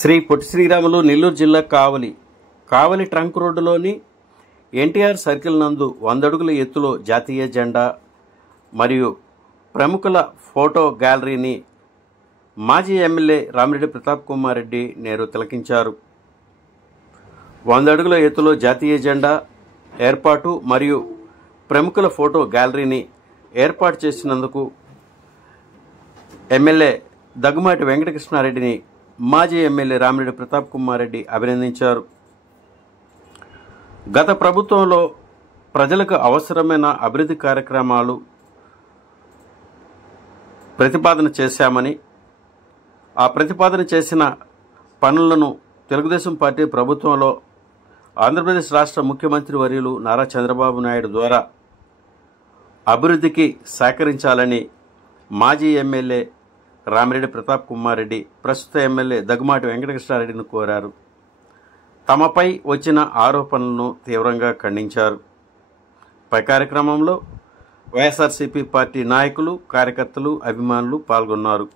శ్రీ పొట్టి శ్రీరాములు నెల్లూరు జిల్లా కావలి ట్రంక్ రోడ్డులోని ఎన్టీఆర్ సర్కిల్ నందు 100 అడుగుల ఎత్తులో జాతీయ జెండా మరియు ప్రముఖుల ఫోటో గ్యాలరీని మాజీ ఎమ్మెల్యే రామిరెడ్డి ప్రతాప్ కుమార్ రెడ్డి నేరు తిలకించారు. 100 అడుగుల ఎత్తులో జాతీయ జెండా ఏర్పాటు మరియు ప్రముఖుల ఫోటో గ్యాలరీని ఏర్పాటు చేసినందుకు ఎమ్మెల్యే దగ్గుమాటి వెంకటకృష్ణారెడ్డిని మాజీ ఎమ్మెల్యే రామిరెడ్డి ప్రతాప్ కుమార్ రెడ్డి అభినందించారు. గత ప్రభుత్వంలో ప్రజలకు అవసరమైన అభివృద్ధి కార్యక్రమాలు ప్రతిపాదన చేశామని, ఆ ప్రతిపాదన చేసిన పనులను తెలుగుదేశం పార్టీ ప్రభుత్వంలో ఆంధ్రప్రదేశ్ రాష్ట్ర ముఖ్యమంత్రి వర్యులు నారా చంద్రబాబు నాయుడు ద్వారా అభివృద్ధికి సహకరించాలని మాజీ ఎమ్మెల్యే రామిరెడ్డి ప్రతాప్ కుమార్ రెడ్డి ప్రస్తుత ఎమ్మెల్యే దగ్గుమాటి వెంకటకృష్ణారెడ్డిని కోరారు. తమపై వచ్చిన ఆరోపణలను తీవ్రంగా ఖండించారు. పై కార్యక్రమంలో వైఎస్ఆర్సీపీ పార్టీ నాయకులు, కార్యకర్తలు, అభిమానులు పాల్గొన్నారు.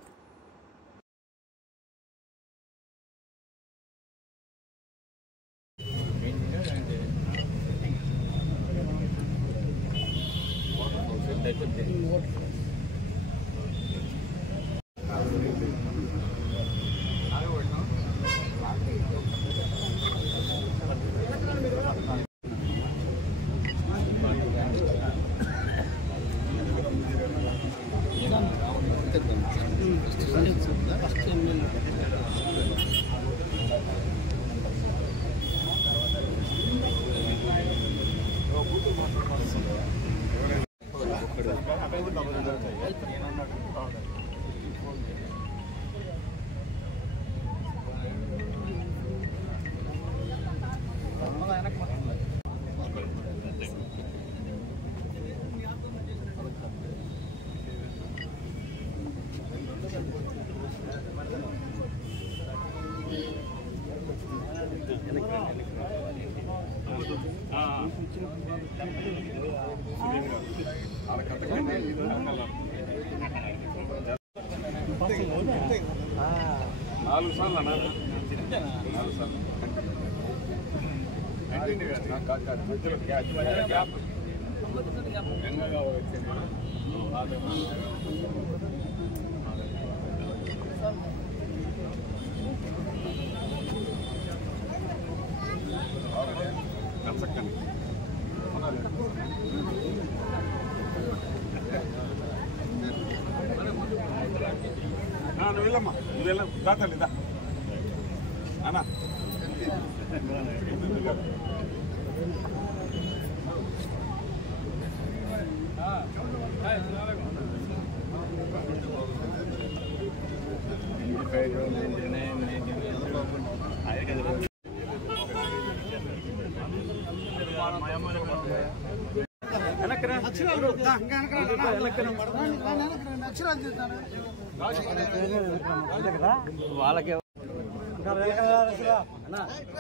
వాళ్ళకే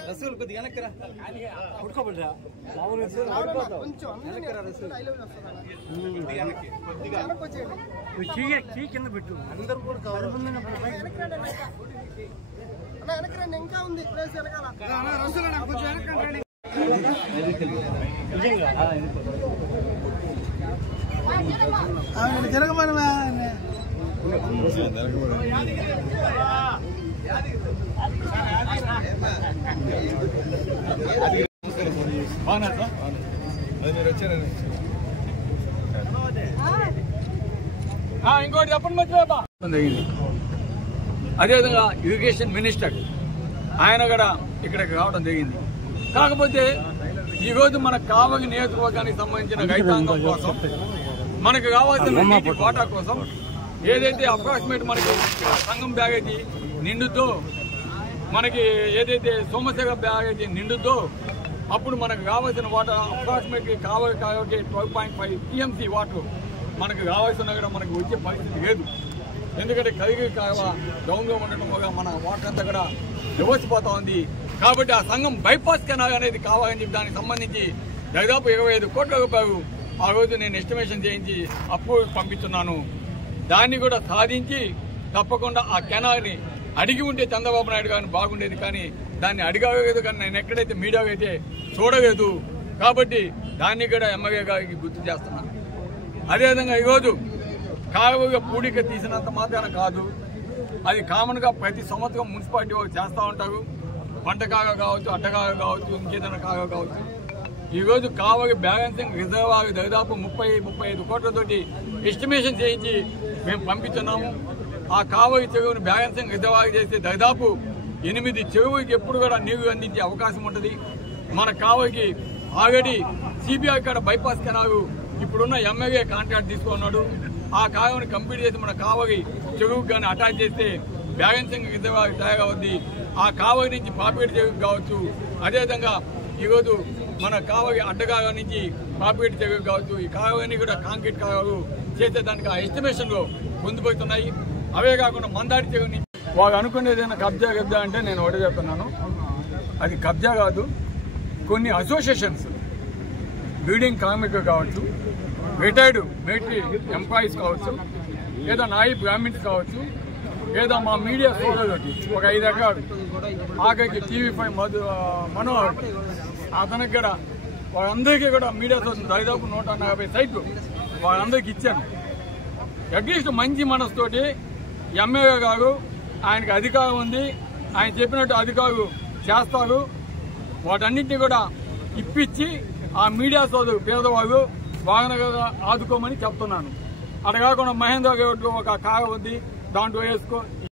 రసూల్ కొద్దిగా వెనక్కరా ఉడుకోబడ్డా కింద పెట్టు అందరూ కూడా ఇంకా ఉంది జరగమని ఇంకోటి చెప్పండి మధ్య అదేవిధంగా ఇరిగేషన్ మినిస్టర్ ఆయన కూడా ఇక్కడికి రావడం జరిగింది. కాకపోతే ఈరోజు మన కావలి నియోజకవర్గానికి సంబంధించిన రైతాంగం కోసం, మనకు కావాల్సిన నీటి కోటా కోసం ఏదైతే అప్రాక్సిమేట్ మనకి సంఘం బ్యాగేజీ నిండుతో, మనకి ఏదైతే సోమశేఖర్ బ్యాగేజీ నిండుతో, అప్పుడు మనకు కావాల్సిన వాటర్ అప్రాక్సిమేట్లీ కావలి 12.5 TMC వాటర్ మనకు కావాల్సిన కూడా మనకు వచ్చే పరిస్థితి లేదు. ఎందుకంటే కలిగి డౌన్గా ఉండటం వల్ల మన వాటర్ అంతా కూడా వ్యవస్థపోతా ఉంది. కాబట్టి ఆ సంఘం బైపాస్ కెనాల్ అనేది కావాలని చెప్పి దానికి సంబంధించి దాదాపు 25 కోట్ల రూపాయలు ఆ రోజు నేను ఎస్టిమేషన్ చేయించి అప్రూవల్ పంపిస్తున్నాను. దాన్ని కూడా సాధించి తప్పకుండా ఆ కెనాల్ని అడిగి ఉంటే చంద్రబాబు నాయుడు గారిని బాగుండేది, కానీ దాన్ని అడిగలేదు, కానీ నేను ఎక్కడైతే మీడియా అయితే చూడలేదు. కాబట్టి దాన్ని కూడా ఎమ్మెల్యే గారికి గుర్తు చేస్తున్నాను. అదేవిధంగా ఈరోజు కాలువగా పూడిక తీసినంత మాత్రాన కాదు, అది కామన్ గా ప్రతి సంవత్సరం మున్సిపాలిటీ వాళ్ళు చేస్తూ ఉంటారు. పంట కాగా కావచ్చు, అడ్డకాగా కావచ్చు, ఇంకేదైనా కాగా కావచ్చు. ఈరోజు కావలి బ్యాలెన్సింగ్ రిజర్వాయర్ దాదాపు 30-35 కోట్లతోటి ఎస్టిమేషన్ చేయించి మేము పంపించున్నాము. ఆ కావలి చెరువును బ్యాలెన్సింగ్ రిజర్వాయర్ చేస్తే దాదాపు 8 చెరువుకి ఎప్పుడు కూడా నీళ్లు అందించే అవకాశం ఉంటుంది. మన కావలికి ఆల్రెడీ సిబిఐ కాడ బైపాస్ కెనాలు ఇప్పుడున్న ఎమ్మెల్యే కాంట్రాక్ట్ తీసుకున్నాడు. ఆ కాలువని కంప్లీట్ చేసి మన కావలి చెరువుకి కానీ అటాచ్ చేస్తే బ్యాలెన్సింగ్ రిజర్వాయర్ తయారవుద్ది. ఆ కావలి నుంచి పాపిరెడ్డి చెరువుకి కావచ్చు, అదేవిధంగా ఈరోజు మన కావలి అడ్డకాల నుంచి పాపిరెడ్డి చెరువుకి కావచ్చు, ఈ కాలువని కూడా కాంక్రీట్ కాలువలు చేసేదానికి ఆ ఎస్టిమేషన్లో పొందుపోతున్నాయి. అవే కాకుండా మందాడి చెరువు నుంచి వాళ్ళు అనుకునేదైనా కబ్జా అంటే నేను ఒకటే చెప్తున్నాను, అది కబ్జా కాదు. కొన్ని అసోసియేషన్స్ బిల్డింగ్ కార్మికులు కావచ్చు, రిటైర్డ్ మిలిటరీ ఎంప్లాయీస్ కావచ్చు, లేదా నాయి బ్రాహ్మిన్స్ కావచ్చు, లేదా మా మీడియా సోదరులకి ఒక 5 ఎకరాలు ఆఖరికి TV5 మనోహర్ అతనికి కూడా వాళ్ళందరికీ కూడా మీడియా సోదరులు దాదాపు 140 సైట్లు వాళ్ళందరికీ ఇచ్చాను. అట్లీస్ట్ మంచి మనసుతోటి ఎమ్మెల్యే గారు, ఆయనకి అధికారం ఉంది, ఆయన చెప్పినట్టు అధికారులు చేస్తారు. వాటన్నింటినీ కూడా ఇప్పించి ఆ మీడియా సోదరు పేదవాళ్ళు వాళ్ళని ఆదుకోమని చెప్తున్నాను. అక్కడ కాకుండా మహేంద్ర గౌడ్ ఒక కారు ఉంది, దాంట్లో వేసుకో